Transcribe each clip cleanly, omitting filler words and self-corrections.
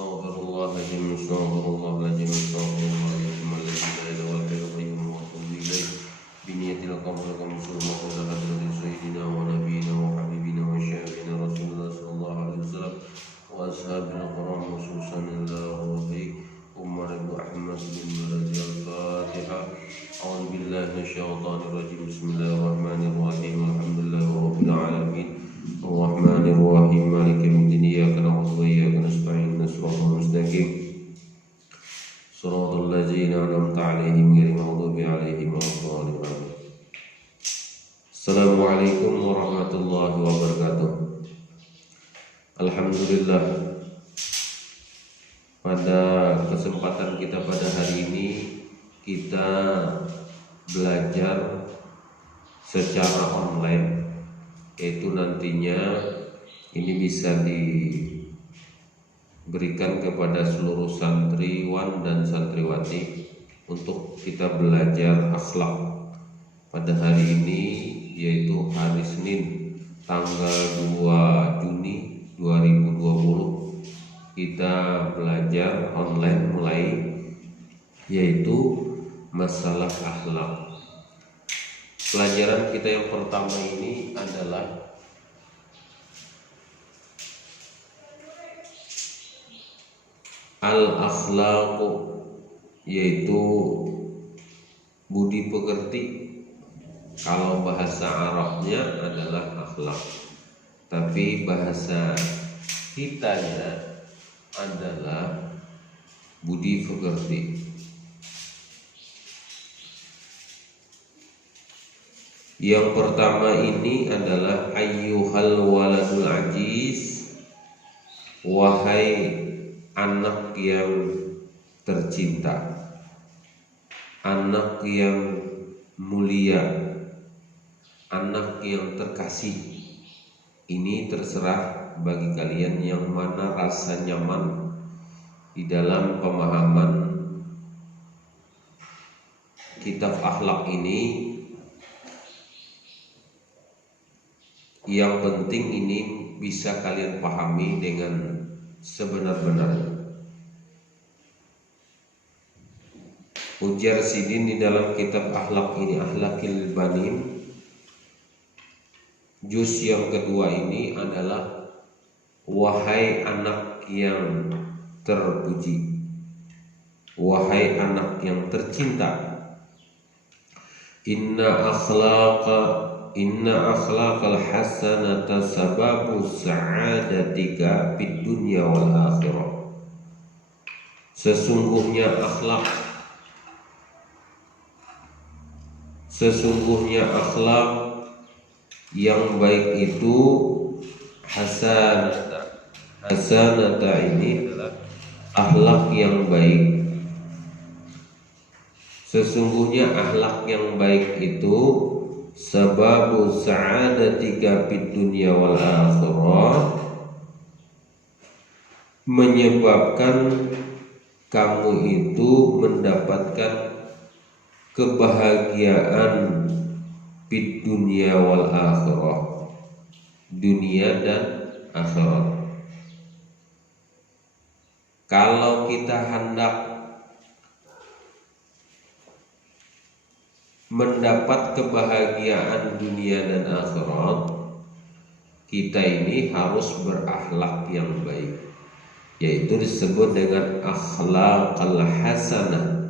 Astaghfirullahaladzim, astaghfirullahaladzim, astaghfirullahaladzim, alladzi la ilaha illa huwa al-hayyul qayyum wa atubu ilaih. Biniyatil qabla kamsul maqsad hadri sayyidina wa nabiyina wa habibina wa syafiina Rasulullah sallallahu alaihi wasallam wa ashabil kiram khususan illahu fi Umar ibn Ahmad bin Barazi al-Fatihah. A'udzu billahi minasyaitonir rajim. Bismillahirrahmanirrahim. Alhamdulillahi rabbil alamin. Ar-Rahmanir Rahim. Maliki yaumiddin. Iyyaka na'budu wa iyyaka nasta'in. Shiratal mustaqim. Shiratal ladzina an'amta 'alaihim ghairil maghdubi 'alaihim waladdallin. Assalamualaikum warahmatullahi wabarakatuh. Alhamdulillah, pada kesempatan kita pada hari ini kita belajar secara online, yaitu nantinya ini bisa diberikan kepada seluruh santriwan dan santriwati untuk kita belajar akhlak pada hari ini, yaitu hari Senin tanggal 2 Juni 2020. Kita belajar online mulai, yaitu masalah akhlak. Pelajaran kita yang pertama ini adalah al-akhlaqu, yaitu budi pekerti. Kalau bahasa Arabnya adalah akhlak, tapi bahasa kitanya adalah budi pekerti. Yang pertama ini adalah ayyuhal waladul ajiz, wahai anak yang tercinta, anak yang mulia, anak yang terkasih. Ini terserah bagi kalian yang mana rasa nyaman di dalam pemahaman kitab akhlak ini. Yang penting ini bisa kalian pahami dengan sebenar-benarnya. Ujar Sidin di dalam kitab akhlak ini, Akhlaqil Banin, juz yang kedua ini adalah wahai anak yang terpuji, wahai anak yang tercinta. Inna akhlaqal hasanata sababu sa'adatika fid dunya wal akhirah. Sesungguhnya akhlak yang baik itu hasanata ini adalah akhlak yang baik. Sesungguhnya akhlak yang baik itu sababu sa'adatika fid dunya wal akhirah, menyebabkan kamu itu mendapatkan kebahagiaan fid dunya wal akhirah, dunia dan akhirat. Kalau kita hendak mendapat kebahagiaan dunia dan akhirat, kita ini harus berakhlak yang baik, yaitu disebut dengan akhlaqal hasanah.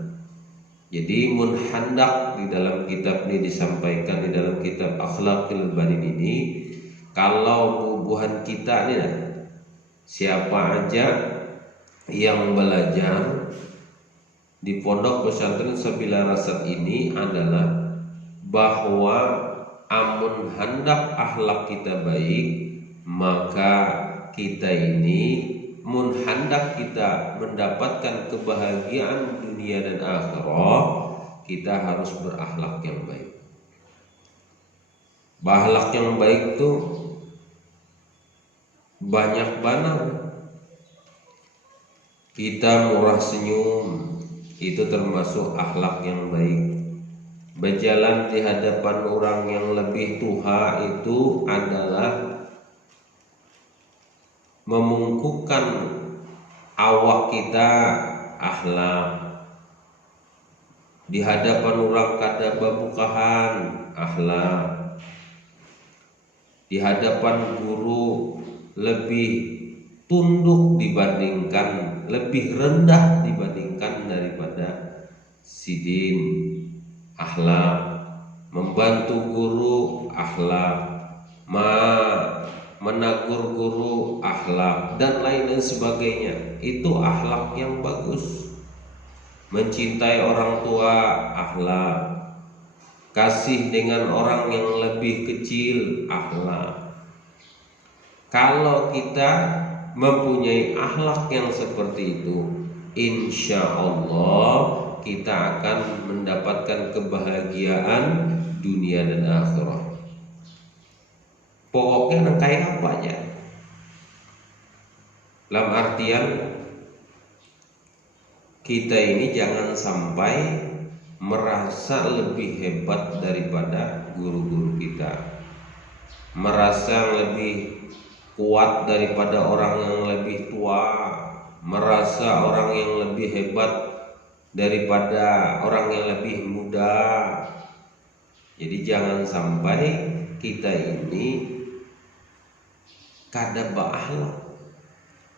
Jadi munhandak di dalam kitab ini disampaikan di dalam kitab Akhlaqil Banin ini, kalau bubuhan kita ini, siapa aja yang belajar di pondok pesantren Sabila Rasad ini adalah bahwa amun hendak akhlak kita baik, maka kita ini mun hendak kita mendapatkan kebahagiaan dunia dan akhirat, kita harus berakhlak yang baik. Berakhlak yang baik itu banyak banget. Kita murah senyum, itu termasuk akhlak yang baik. Berjalan di hadapan orang yang lebih tua itu adalah memungkukan awak kita akhlak, di hadapan orang kada babukahan akhlak, di hadapan guru lebih tunduk dibandingkan, lebih rendah dibandingkan daripada sidin akhlak, membantu guru akhlak, menegur guru akhlak, dan lain sebagainya. Itu akhlak yang bagus. Mencintai orang tua akhlak, kasih dengan orang yang lebih kecil akhlak. Kalau kita mempunyai akhlak yang seperti itu, insya Allah kita akan mendapatkan kebahagiaan dunia dan akhirat. Pokoknya kayak apa aja. Dalam artian kita ini jangan sampai merasa lebih hebat daripada guru-guru kita, merasa lebih kuat daripada orang yang lebih tua, merasa orang yang lebih hebat daripada orang yang lebih muda. Jadi jangan sampai kita ini kada berakhlak.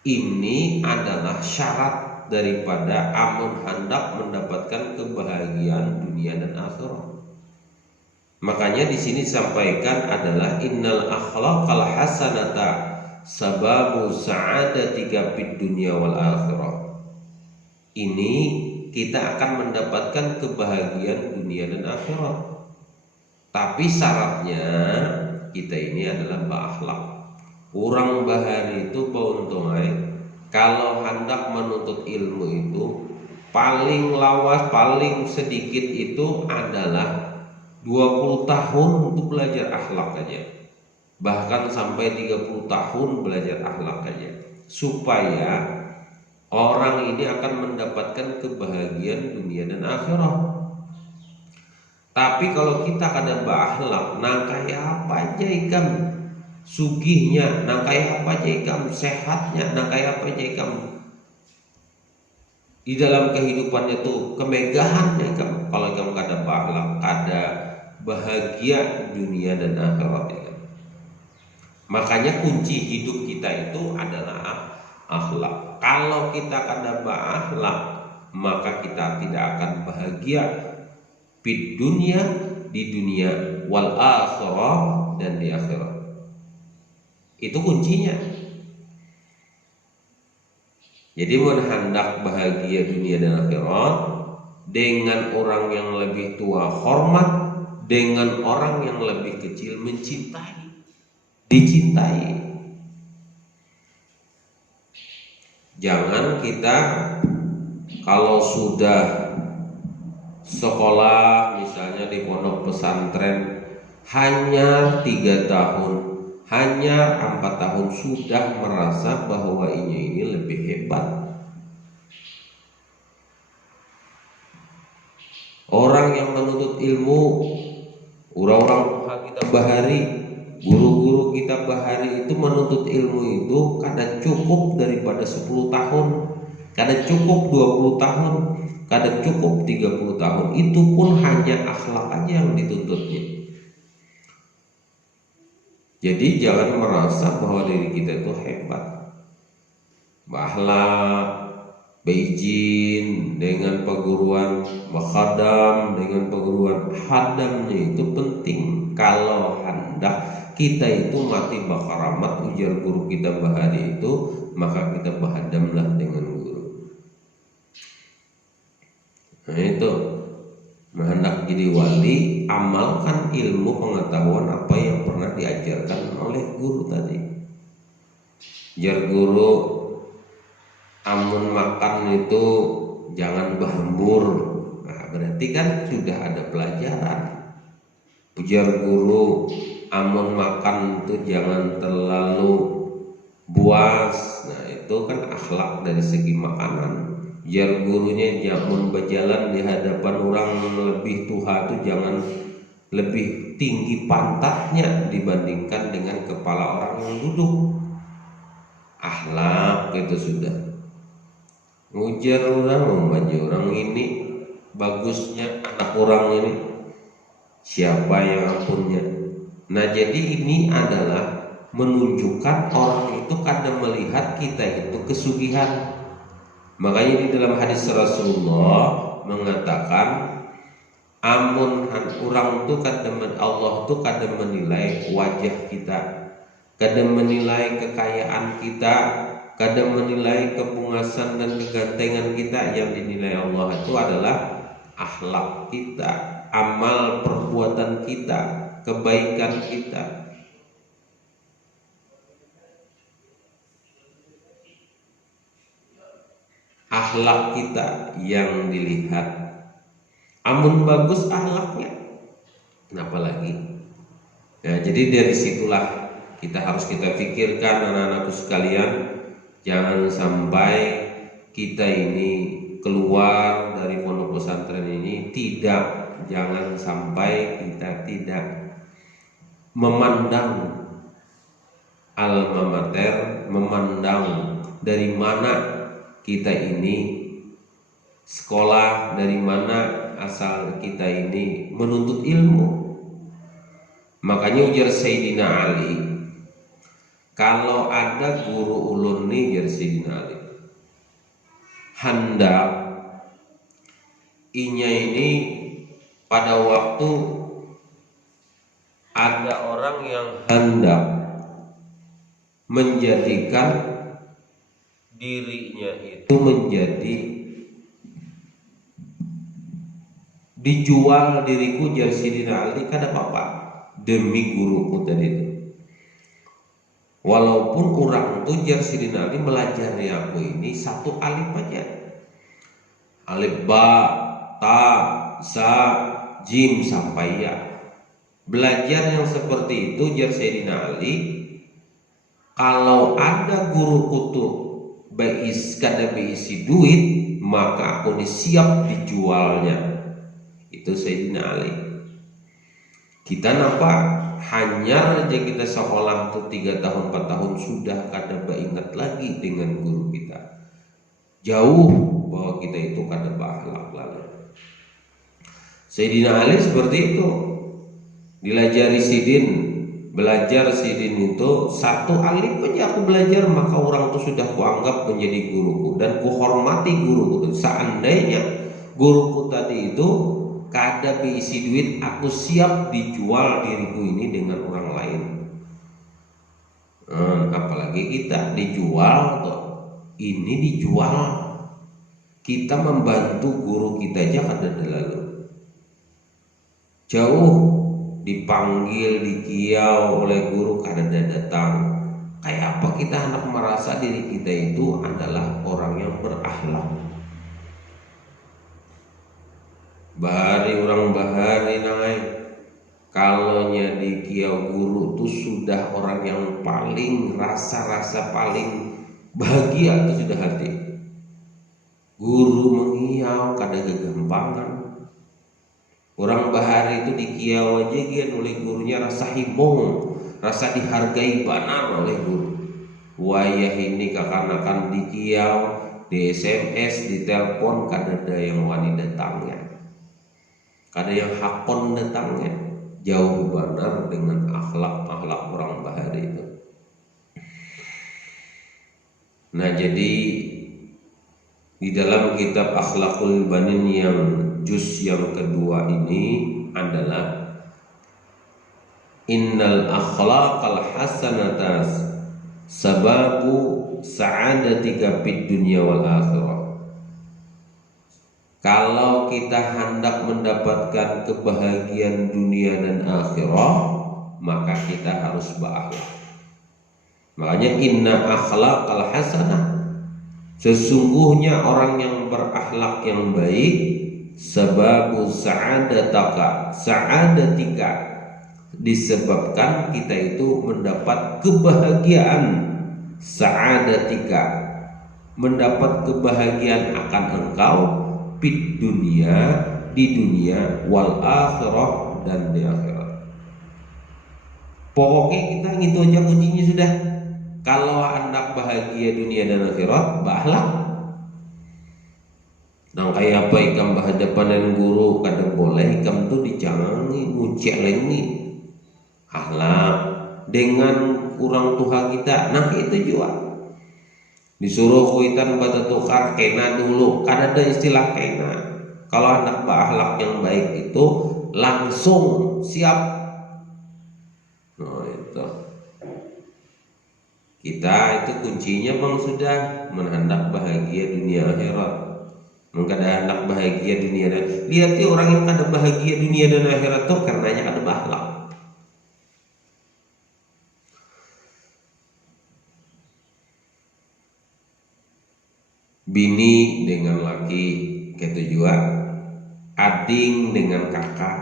Ini adalah syarat daripada amun hendak mendapatkan kebahagiaan dunia dan akhirat. Makanya di sini disampaikan adalah innal akhlaqal hasanata sababu sa'adatika fid dunya wal akhirah. Ini kita akan mendapatkan kebahagiaan dunia dan akhirat. Tapi syaratnya kita ini adalah berakhlak. Orang bahari itu pauntungai kalau hendak menuntut ilmu itu paling lawas, paling sedikit itu adalah 20 tahun untuk belajar akhlak aja. Bahkan sampai 30 tahun belajar akhlak aja. Supaya orang ini akan mendapatkan kebahagiaan dunia dan akhirat. Tapi kalau kita kada berakhlak, nah kayak apa aja ikam sugihnya, nah kayak apa aja ikam sehatnya, nah kayak apa aja ikam di dalam kehidupannya tuh kemegahannya ikam, kalau ikam kada berakhlak, kada bahagia dunia dan akhirat ikam. Makanya kunci hidup kita itu adalah akhlak. Kalau kita kada berakhlak, maka kita tidak akan bahagia di dunia wal akhirah, dan di akhirat. Itu kuncinya. Jadi hendak bahagia dunia dan akhirat, dengan orang yang lebih tua hormat, dengan orang yang lebih kecil mencintai, dicintai. Jangan kita kalau sudah sekolah misalnya di pondok pesantren hanya 3 tahun, hanya 4 tahun sudah merasa bahwa ini lebih hebat. Orang yang menuntut ilmu, orang-orang kita bahari, guru-guru kita bahari itu menuntut ilmu itu kadang cukup daripada 10 tahun, kadang cukup 20 tahun, kadang cukup 30 tahun. Itu pun hanya akhlak aja yang dituntutnya. Jadi jangan merasa bahwa diri kita itu hebat. Akhlak, beizin dengan perguruan khadam, dengan perguruan hadamnya itu penting. Kalau hendak kita itu mati bakaramat, ujar guru kita bahari itu, maka kita bahadamlah dengan guru. Nah itu, hendak jadi wali, amalkan ilmu pengetahuan apa yang pernah diajarkan oleh guru tadi. Jar guru, amun makan itu jangan berhembur. Nah, berarti kan sudah ada pelajaran. Ujar guru, amun makan itu jangan terlalu buas. Nah itu kan akhlak dari segi makanan. Jar gurunya, jangan berjalan di hadapan orang lebih tua itu jangan lebih tinggi pantatnya dibandingkan dengan kepala orang yang duduk. Akhlak itu sudah. ujar orang, membaca orang ini bagusnya anak orang ini, siapa yang ampunnya. Nah jadi ini adalah menunjukkan orang itu kadang melihat kita itu kesugihan. Makanya di dalam hadis Rasulullah mengatakan, amun orang itu kadang Allah itu kadang menilai wajah kita, kadang menilai kekayaan kita, kadang menilai kepungasan dan kegantengan kita. Yang dinilai Allah itu adalah akhlak kita, amal perbuatan kita, kebaikan kita. Akhlak kita yang dilihat. Amun bagus akhlaknya, kenapa lagi? Nah, jadi dari situlah kita pikirkan anak-anakku sekalian, jangan sampai kita ini keluar dari pondok pesantren ini jangan sampai kita tidak memandang alma mater, memandang dari mana kita ini sekolah, dari mana asal kita ini menuntut ilmu. Makanya ujar Sayyidina Ali, kalau ada guru ulun nih, ujar Sayyidina Ali, hendak inya ini pada waktu ada orang yang hendak menjadikan dirinya itu menjadi dijual diriku, jar Sayyidina Ali, kada apa-apa demi guruku tadi itu. Walaupun orang itu, jar Sayyidina Ali, melajari aku ini satu alif aja, alif ba ta sa jim sampai ya. Belajar yang seperti itu, jar Sayyidina Ali, kalau ada guruku tuh kada beisi duit, maka aku ini siap dijualnya. Itu Sayyidina Ali. Kita napa hanya aja kita sekolah tuh 3 tahun 4 tahun sudah kada ingat lagi dengan guru kita, jauh bahwa kita itu kada berakhlak lalu. Sayyidina Ali seperti itu, dilajari sidin, belajar sidin itu satu alif aja aku belajar, maka orang itu sudah kuanggap menjadi guruku dan kuhormati guruku. Seandainya guruku tadi itu kada beisi duit, aku siap dijual diriku ini dengan orang lain. Apalagi kita dijual tuh, ini dijual, kita membantu guru kita aja kada lalu jauh dipanggil, dikiau oleh guru kada datang. Kayak apa kita hendak merasa diri kita itu adalah orang yang berakhlak. Bahari orang bahari nangai, kalau nyadi kiau guru tuh sudah orang yang paling rasa paling bahagia itu sudah hati. Guru mengiau kada kegampangan. Orang bahari itu dikiau aja gian oleh gurunya rasa hibong, rasa dihargai benar oleh guru. Wayah ini kekanakan dikiau, di SMS, di telepon, kada ada yang wani datangnya, kada yang hakon datangnya. Jauh benar dengan akhlak orang bahari itu. Nah jadi di dalam kitab Akhlaqul Banin yang juz yang kedua ini adalah innal akhlaqal hasanatas sababu sa'adatika fid dunya wal akhirah. Kalau kita hendak mendapatkan kebahagiaan dunia dan akhirat, maka kita harus berakhlak. Makanya inna akhlaqal hasanah, sesungguhnya orang yang berakhlak yang baik, sababu sa'adatika, disebabkan kita itu mendapat kebahagiaan, sa'adatika, mendapat kebahagiaan akan engkau, di dunia wal akhirah, dan di akhirat. Pokoknya kita gitu aja kuncinya sudah. Kalau hendak bahagia dunia dan akhirat, berakhlak. Nah kayak apa ikam berhadapan dengan guru, kadang boleh ikam tuh dicangi, mucelengi akhlak dengan orang tua kita. Nah itu juga disuruh kuitan batu tukar kena dulu, kan ada istilah kena. Kalau anak berakhlak yang baik itu langsung siap. Nah itu kita itu kuncinya bang sudah menghendak bahagia dunia akhirat. Mengkada anak bahagia dunia dan lihat ya orang yang kada bahagia dunia dan akhirat tuh karenanya ada berakhlak. Bini dengan laki gitu juga, ading dengan kakak,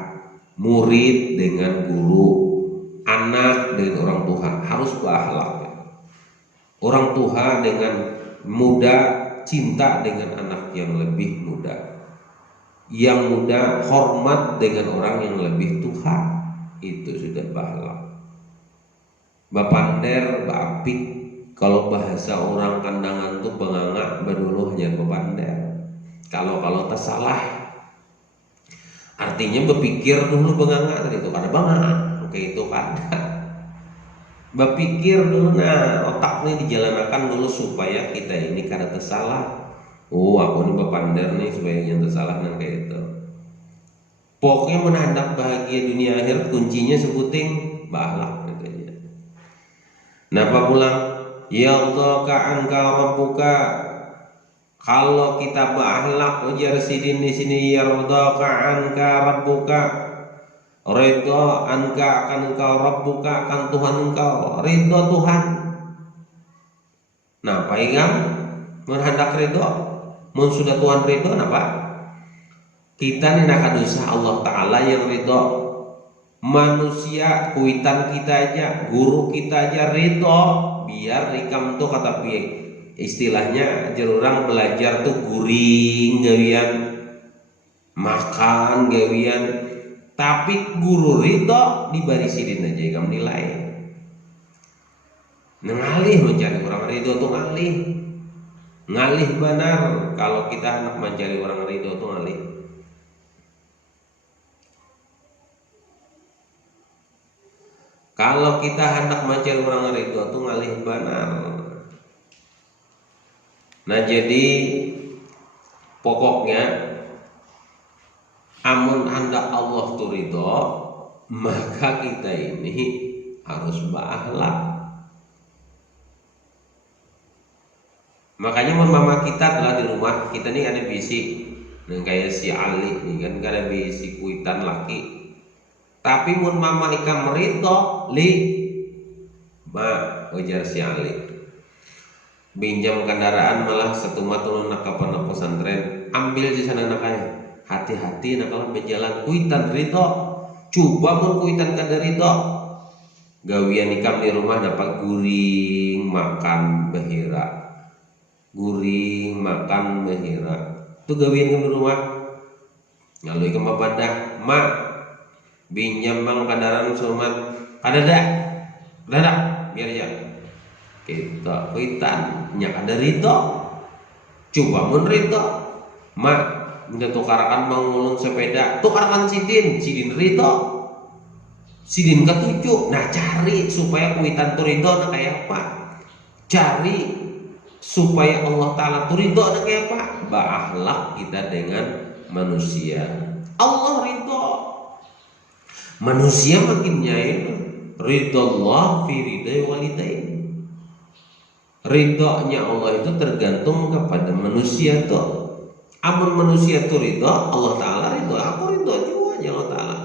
murid dengan guru, anak dengan orang tua harus berakhlak. Orang tua dengan muda cinta dengan anak yang lebih muda, yang muda hormat dengan orang yang lebih tua, itu sudah berakhlak. Bapander, bapik, kalau bahasa orang kandangan tuh bengangak beduluhnya bapander. Kalau tersalah, artinya berpikir dulu bengangak tadi itu kada bangak, oke itu kada. Berpikir dulu, nah otak nih dijalankan dulu supaya kita ini kada tersalah. Oh aku nih bapander nih supaya jangan tersalah nang kayak itu. Pokoknya menghadap bahagia dunia akhirat kuncinya sebuting berakhlak gitu. Napa pulang? Ya Allah ka'anka rabbuka. Kalau kita berakhlak ujar sidin di sini ya Allah ka'anka rabbuka. Ridho anka akan engkau rabbuka akan Tuhan engkau, ridho Tuhan. Nah paingan menghadap ridho, mun sudah Tuhan ridho napa? Kita ni nak dosa Allah Ta'ala yang ridho. Manusia kuitan kita aja, guru kita aja ridho. Biar ikam tuh kata piye istilahnya jerurang belajar tuh guring gawian, makan gawian. Tapi guru ridho dibarisidin aja ikam nilai. Ngalih mencari orang ridho tuh ngalih benar. Kalau kita hendak mencari orang ridho tuh ngalih. Kalau kita hendak mencari orang ridho tuh ngalih benar. Nah jadi pokoknya amun hendak Allah tuh ridho, maka kita ini harus berakhlak. Makanya mama kita telah di rumah kita nih ada bisi, nah kayak si Ali nih kan ada bisi kuitan laki. Tapi mun mama ikam merito li, ma ujar si Ali. Pinjam kendaraan malah satu matulun nak ke pondok pesantren, ambil di sana nakanya. Hati-hati nak kalau berjalan kuitan rito, coba mun kuitan kada rito. Gawian ikam di rumah dapat guring makan behira, guring makan behira. Tu gawian ikam di rumah. Lalu ikam bapadah, mak pinjam bang kendaraan sumat, kada dah, biar aja. Kita kuitan nyak ada rito, coba mun rito, mak minta tukarakan mengulun sepeda, tukarakan sidin rito, sidin ketujuh. Nah cari supaya kuitan tu rito nak kayak apa, cari supaya Allah Ta'ala tu rito nak kayak apa. Berakhlak kita dengan manusia, Allah rito. Manusia makin nyain ridho Allah fi ridai walidain. Ridhonya Allah itu tergantung kepada manusia tuh. Amun manusia itu ridho, Allah Ta'ala ridho, aku ridho juga aja Allah Ta'ala.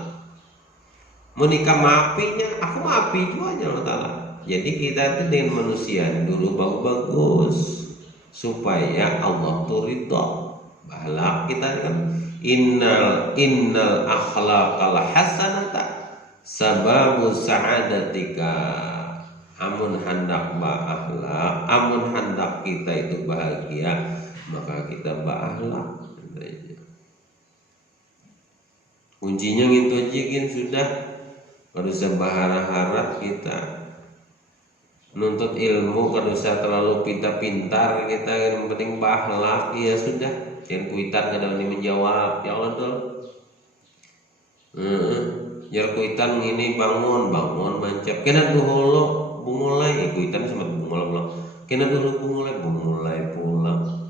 Menikah maafinya, aku maafi juga aja Allah Ta'ala. Jadi kita itu dengan manusia dulu bagus supaya Allah itu ridho. Bahala kita kan innal akhlaqal hasanata sababu sa'adatika. Amun hendak berakhlak, amun hendak kita itu bahagia, maka kita berakhlak. Kuncinya gitu aja kan sudah. Harus berharap kita nuntut ilmu kan usah terlalu pintar-pintar kita, yang penting bahlak ya sudah. Yang kuitan kadang ini menjawab, ya Allah dul. Jar kuitan ini bangun mancap. Kena dulu bumulai kuitan sama bumulai. Kena dulu bumulai pulang.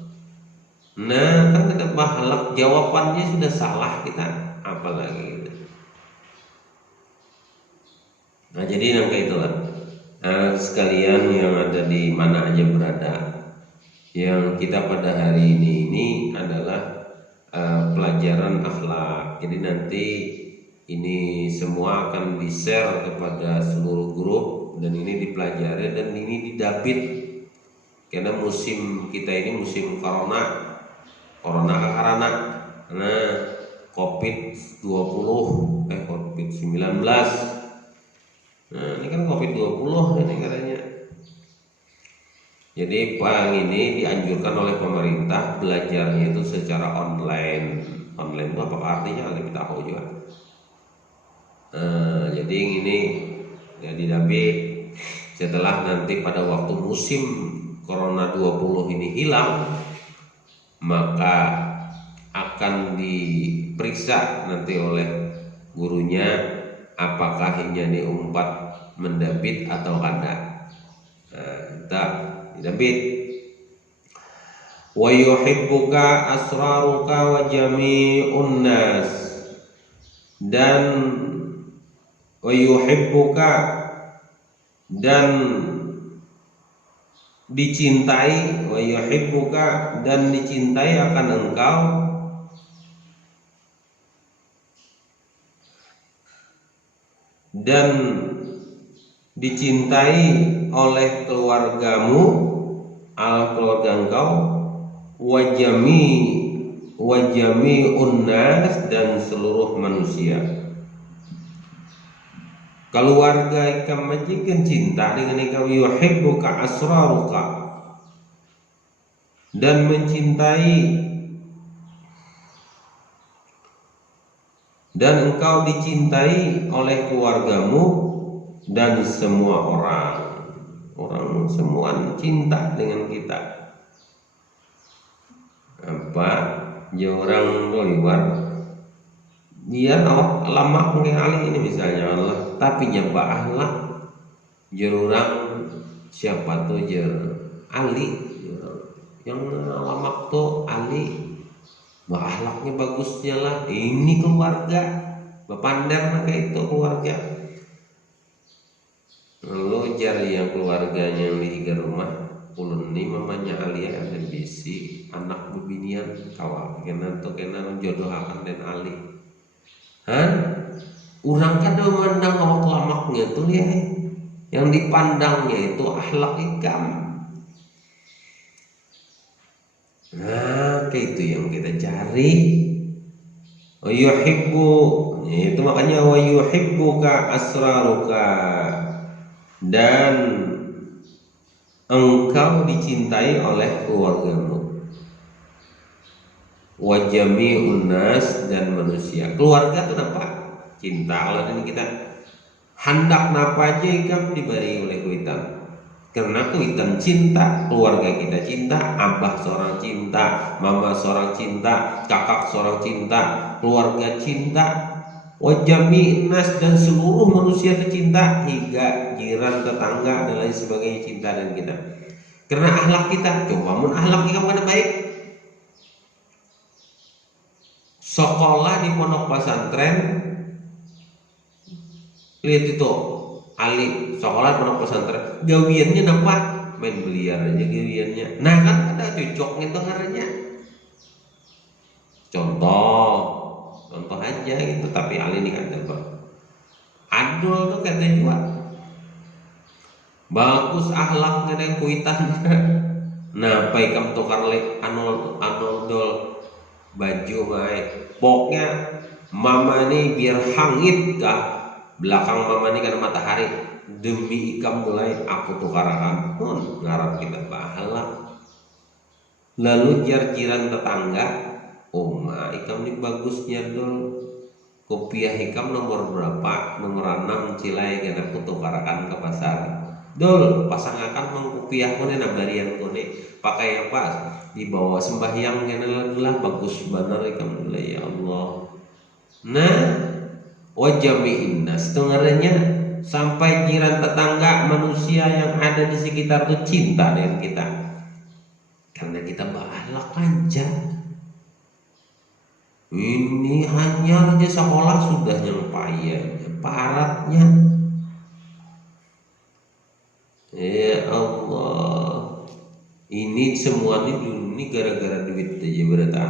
Nah kan kita bahlak jawabannya sudah salah kita, apalagi gitu. Nah jadi nangka itulah. Sekalian yang ada di mana aja berada, yang kita pada hari ini adalah pelajaran akhlak. Jadi nanti ini semua akan di-share kepada seluruh grup, dan ini dipelajari dan ini didabit, karena musim kita ini musim corona karena COVID-19. Nah ini kan COVID-20 ini katanya. Jadi Bang ini dianjurkan oleh pemerintah belajarnya itu secara online. Online itu apa artinya? Kita tahu juga. Jadi ini ya didapet setelah nanti pada waktu musim Corona 20 ini hilang, maka akan diperiksa nanti oleh gurunya apakah ini umpat mendapit atau kada. Kita didapit. Wa yuhibbuka asraruka wa jami'un nas, dan wa yuhibbuka dan dicintai, wa yuhibbuka dan dicintai akan engkau, dan dicintai oleh keluargamu, keluarga engkau, wajami unnas dan seluruh manusia. Keluarga ikam majikan cinta dengan engkau, yuhibbuka asraruka, dan mencintai, dan engkau dicintai oleh keluargamu dan semua orang semua cinta dengan kita. Apa ya orang luar dia lama mengenali ini misalnya Allah, tapi nyapa Allah jerurang siapa tuh Ali yang lama tuh Ali, akhlaknya bagusnya lah, ini keluarga bapandar kayak itu keluarga. Lalu jar yang keluarganya yang di tiga rumah ulun ini mamanya Ali ada bisi anak bebinian kawal kena jodoh akan dan Ali. Urang kan memandang awak lamaknya tuh ya, yang dipandangnya itu akhlak ikam. Nah, kayak itu yang kita cari. Wa yuhibbu, itu makanya wa yuhibbuka asraruka, dan engkau dicintai oleh keluargamu, wa jami'un nas dan manusia. Keluarga itu apa? Cinta. Kalau ini kita hendak napa aja ikam diberi oleh kuitan. Karena kuitan cinta, keluarga kita cinta, abah seorang cinta, mama seorang cinta, kakak seorang cinta, keluarga cinta, wajami nas dan seluruh manusia tercinta, hingga jiran, tetangga dan lain sebagainya cinta dengan kita. Karena akhlak kita, coba mun akhlak kita mana baik. Sekolah di pondok pesantren, lihat itu Ali sekolah pondok pesantren, gawiannya nampak main biliar aja gawiannya. Nah kan ada cocoknya itu ngarannya. Contoh aja gitu, tapi Ali ini kan coba. Adul tuh kata juga bagus akhlaknya dan kuitan. Nah baik kamu tukar lek anol dol baju baik. Pokoknya mama ini biar hangit kah belakang mama ini karena matahari, demi ikam mulai aku tukarakan pun ngarap kita pahala. Lalu jiran tetangga, oma ikam ini bagusnya dul, kopiah ikam nomor berapa, nomor 6 cilai, karena aku tukarakan ke pasar. Dol pasang akan mengkupiah kone nabarian kone pakai apa dibawa sembahyang lah bagus benar alhamdulillah ya Allah. Nah wajami'in nas dengarnya sampai jiran tetangga manusia yang ada di sekitar itu cinta dengan kita karena kita berakhlak aja. Ini hanya aja sekolah sudah nyampai paratnya. Ya Allah, ini semua ini gara-gara duit aja berarti.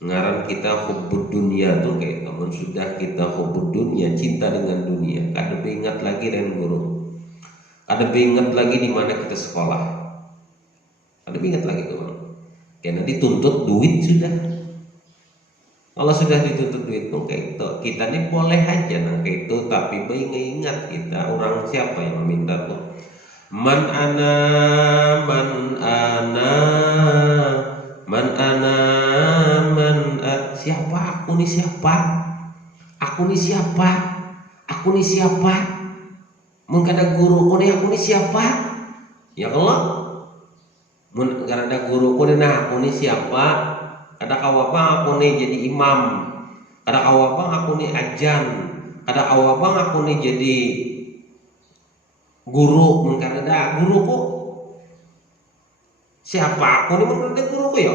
Ngaran kita hubbud dunia tuh kayak namun sudah kita hubbud dunia cinta dengan dunia. Kada ingat lagi dengan guru. Kada ingat lagi di mana kita sekolah. Kada ingat lagi tuh bang. Karena dituntut duit sudah. Kalau sudah dituntut duit tuh kayak itu kita nih boleh aja nah kayak itu tapi ingat kita orang siapa yang meminta tuh man ana man ana man ana siapa aku nih siapa aku nih siapa aku nih siapa mungkin ada guru aku nih siapa ya Allah mun ada guru nah aku nih siapa. Kada kawabang aku nih jadi imam, kada kawabang aku nih ajan, kada kawabang aku nih jadi guru, mungkin ada guruku. Siapa aku nih mungkin ada guruku ya?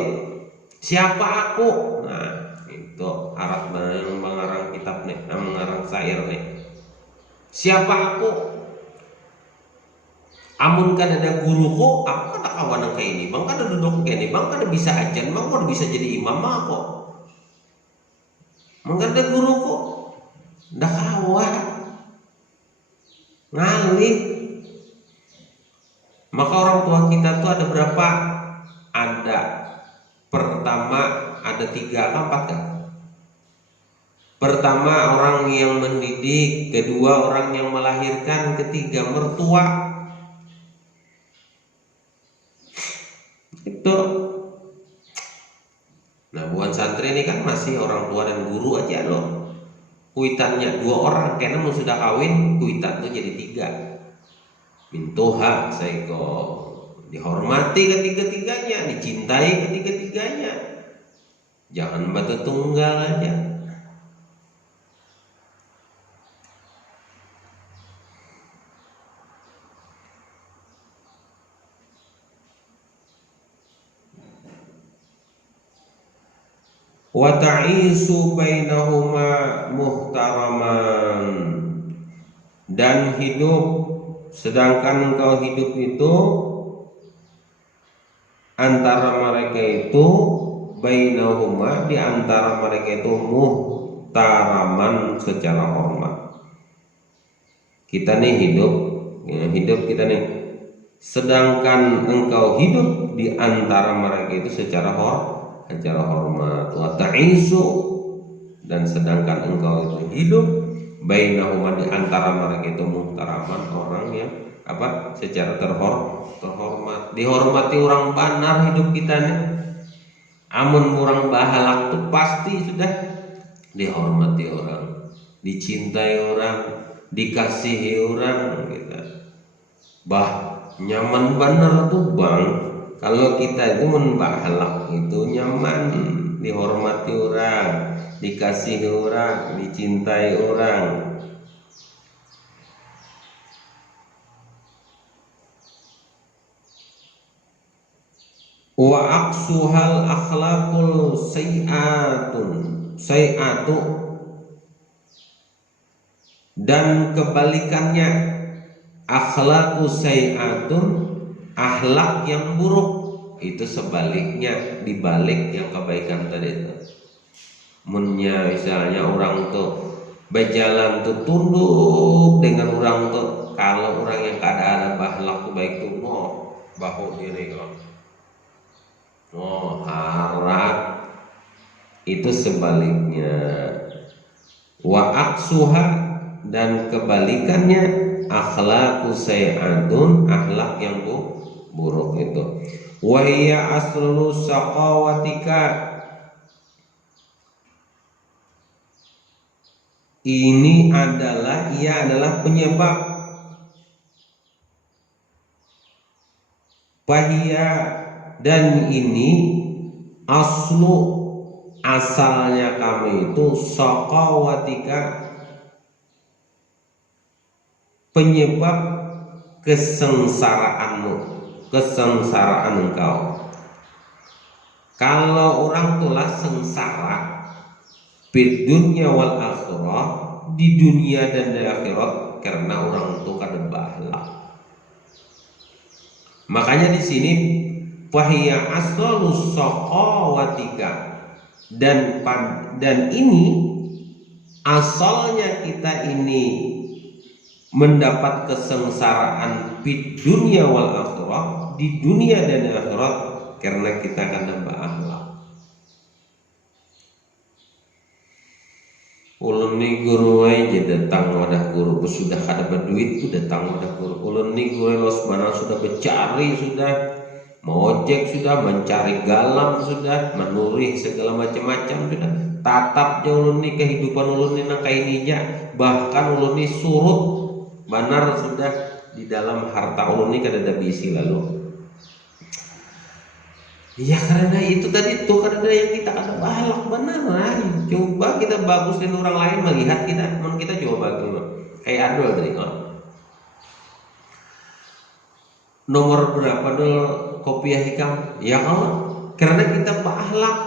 Siapa aku? Nah itu harap yang mengarang kitab nih, mengarang syair nih. Siapa aku? Amun kan ada guruku, aku kan tak kawan kayak ini, bang kan ada duduk kayak ini, bang kan bisa ajan, bang kan bisa jadi imam aku. Bang kan ada guruku, dah kawan, ngalih. Maka orang tua kita tuh ada berapa? Ada pertama ada 3 atau 4 kan? Pertama orang yang mendidik, kedua orang yang melahirkan, ketiga mertua. Itu nah buat santri ini kan masih orang tua dan guru aja loh kuitannya 2 orang karena mau sudah kawin kuitan tuh jadi 3 mintoha saiko dihormati ketiga-tiganya dicintai ketiga-tiganya jangan batu tunggal aja. Wa ta'isu bainahuma muhtaraman dan hidup sedangkan engkau hidup itu antara mereka itu bainahuma di antara mereka itu muhtaraman secara hormat. Kita nih hidup kita nih sedangkan engkau hidup di antara mereka itu secara hormat wa ta'isu dan sedangkan engkau itu hidup bainahuma di antara mereka itu muhtaraman orang yang secara terhormat dihormati orang banar hidup kita nih amun orang bahalak tuh pasti sudah dihormati orang dicintai orang dikasihi orang gitu nyaman banar tuh bang. Kalau kita itu membahalak itu nyaman, dihormati orang, dikasihi orang, dicintai orang. Wa aqsuhal akhlaqul sayyatu dan kebalikannya akhlaqus sayyatun akhlak yang buruk itu sebaliknya dibalik yang kebaikan tadi itu. Munnya misalnya orang tuh berjalan tuh tunduk dengan orang tuh kalau orang yang keadaan akhlak baik tuh bahu diri kalau harap itu sebaliknya wa aksuha dan kebalikannya akhlaku sayyatun akhlak yang buruk itu wa hiya aslu saqawatika ia adalah penyebab Fahia, dan ini asalnya kami itu saqawatika, penyebab kesengsaraan engkau. Kalau orang telah sengsara di dunia wal akhirah, di dunia dan di akhirat, karena orang itu kada bahlak. Makanya di sini fahiya aslus saqawatika, dan ini asalnya kita ini mendapat kesengsaraan di dunia wal akhirah, di dunia dan di akhirat, karena kita kada berakhlak. Ulun ni guru aja datang wadah guru, sudah kada berduit tu datang wadah guru. Ulun ni guru los mana sudah bercari, sudah mojek, sudah mencari galam, sudah menurih segala macam-macam, sudah tatap je ulun ni kehidupan ulun ni nang kaini ja. Bahkan ulun ni surut benar sudah di dalam harta ulun ni kada ada bisi lalu. Ya karena itu tadi tuh, karena yang kita kada bahalak benar lah. Coba kita bagusin orang lain melihat kita, kita coba bagi kayak Adol tadi kan. Nomor berapa dol kopiah hikam? Ya kawan, karena kita bahalak.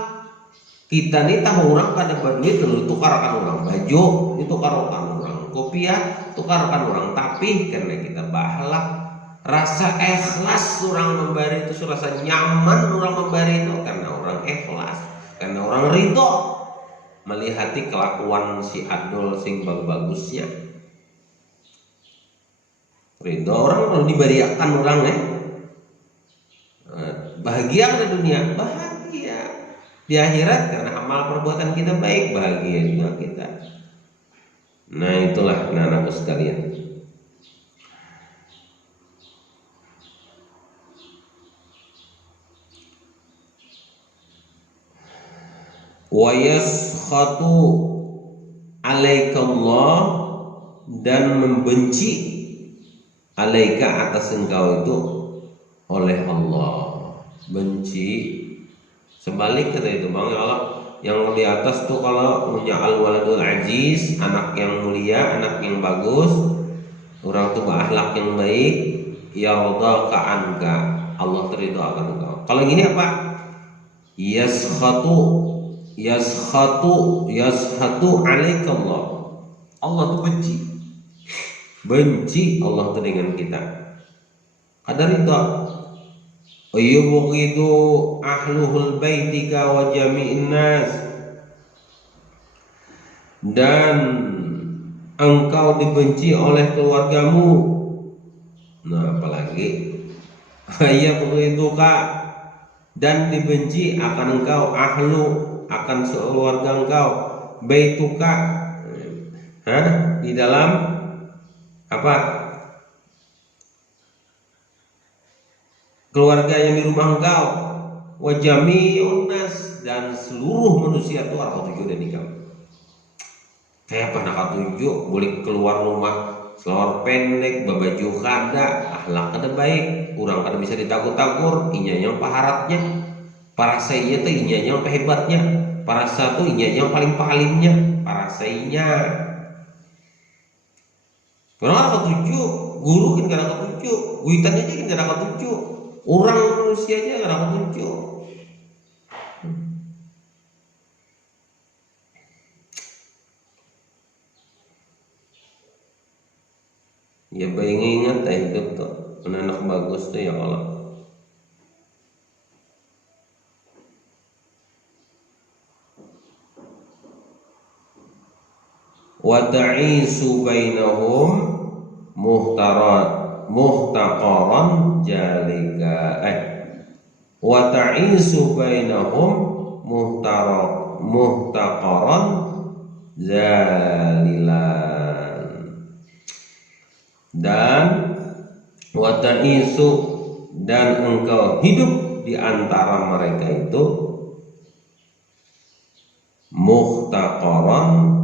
Kita nih tahu orang kada berduit lalu tukarkan orang baju, ditukarkan orang kopiah, tukarkan orang, tapi karena kita bahalak, rasa ikhlas orang memberi itu, rasa nyaman orang memberi itu karena orang ikhlas, karena orang ridho melihati kelakuan si Adol sing bagusnya. Ridho orang kalau diberiakan orang bahagia di dunia, bahagia di akhirat karena amal perbuatan kita baik, bahagia juga kita. Nah itulah anak-anakku sekalian. Wa yaskhatu alaikallah, dan membenci alaika atas engkau itu oleh Allah. Benci sebaliknya itu bang, Allah yang di atas tuh kalau punya al-waladul aziz, anak yang mulia, anak yang bagus, orang tuh berakhlak yang baik, ya radaka anka, Allah teridha akan engkau. Kalau gini apa? Yaskhatu alaikallah, Allah tuh benci Allah tuh dengan kita. Ada ridha. Ayyubghidu ahluhul baitika wa jami'in nas, dan engkau dibenci oleh keluargamu. Nah apalagi ayyubghiduka, dan dibenci akan engkau, ahlu akan keluarga engkau, baituka di dalam apa? Keluarga yang di rumah engkau, wa jami'un nas, dan seluruh manusia itu arah tujuh dan nikah. Kayak apa tujuh boleh keluar rumah selawar pendek, babaju kada, akhlak kada baik, orang kada bisa ditakur-takur, inya yang paharatnya, para saya tuh inya yang pehebatnya, para satu inya yang paling palimnya, para sayanya. Orang kada tujuh, guru kan kada tujuh, guitannya aja kan kada tujuh. Orang manusia aja gak muncul. Ya baik ingat hidup tuh, anak bagus tuh ya Allah. Wa ta'isu bainahum muhtaqaran jalika wa ta'isu bainahum muhtaqaran zalilan, dan wa ta'isu, dan engkau hidup di antara mereka itu muhtaqaran,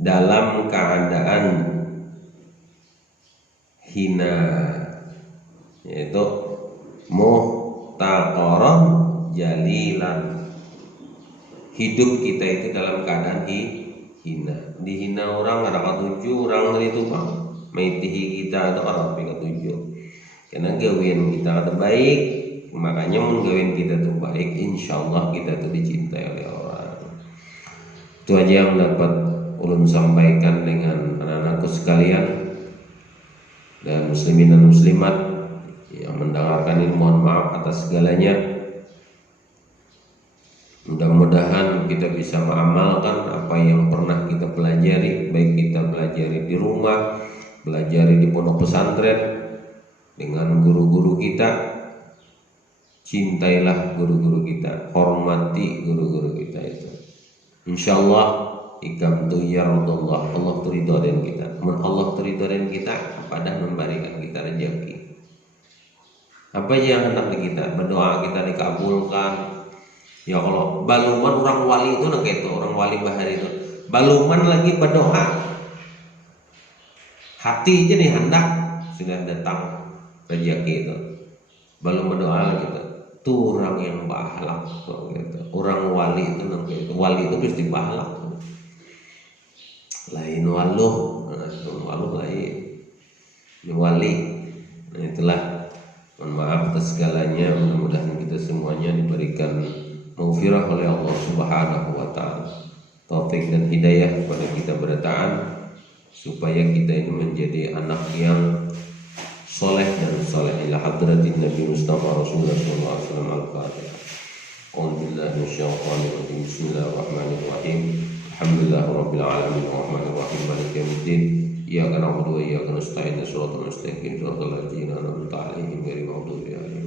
dalam keadaan hina, yaitu muhtaqaran jalilan. Hidup kita itu dalam keadaan hina. Dihina orang ada ketujuh, orang dari itu bang maitihi kita ada orang tapi ketujuh. Karena gawin kita kata baik, makanya menggawin kita tuh baik, insyaallah kita tuh dicintai oleh orang. Itu aja yang dapat ulun sampaikan dengan anak-anakku sekalian dan muslimin dan muslimat yang mendengarkan ini, mohon maaf atas segalanya. Mudah-mudahan kita bisa mengamalkan apa yang pernah kita pelajari, baik kita pelajari di rumah, pelajari di pondok pesantren dengan guru-guru kita. Cintailah guru-guru kita, hormati guru-guru kita itu. Insyaallah ikam tu yaradullah, Allah ridha dengan kita. Allah ridha dengan kita pada memberikan kita rezeki. Apa yang hendak kita, berdoa kita dikabulkan. Ya kalau baluman orang wali itu nak itu orang wali bahari itu baluman lagi berdoa, hati aja nih hendak sudah datang rezeki itu. Belum berdoa gitu, tuh orang yang bahalak gitu. Orang wali itu nak itu wali itu pasti bahalak. Lain waluh, itu waluh lain. Ini wali. Nah itulah. Mohon maaf atas segalanya. Mudah-mudahan kita semuanya diberikan maghfirah oleh Allah Subhanahu wa taala. Taufik dan hidayah kepada kita berataan supaya kita ini menjadi anak yang soleh dan soleh ila hadratin Nabi Mustafa Rasulullah sallallahu alaihi wasallam. Al-Fatihah. Alhamdulillah minasyaitonir rajim. Bismillahirrahmanirrahim. Alhamdulillahirabbil alamin arrahmanir rahim maliki yaumiddin. Iyyaka na'budu wa iyyaka nasta'in. Shiratal mustaqim shiratal ladzina an'amta 'alaihim ghairil maghdubi 'alaihim.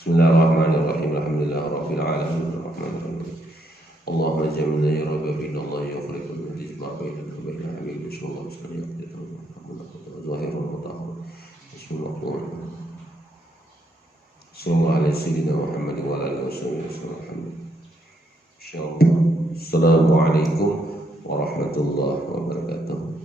Bismillahirrahmanirrahim. Alhamdulillahirabbil alamin arrahmanir rahim. Allahumma jamilna ya rabbi binallah ya khaliqul majma' bainana wa bainal hamid sallallahu alaihi wasallam. Zahirun mutahhar. Bismillahirrahmanirrahim. Sallallahu alaihi sayyidina Muhammad wa ala alihi wasallam. Insyaallah. Assalamualaikum warahmatullahi wabarakatuh.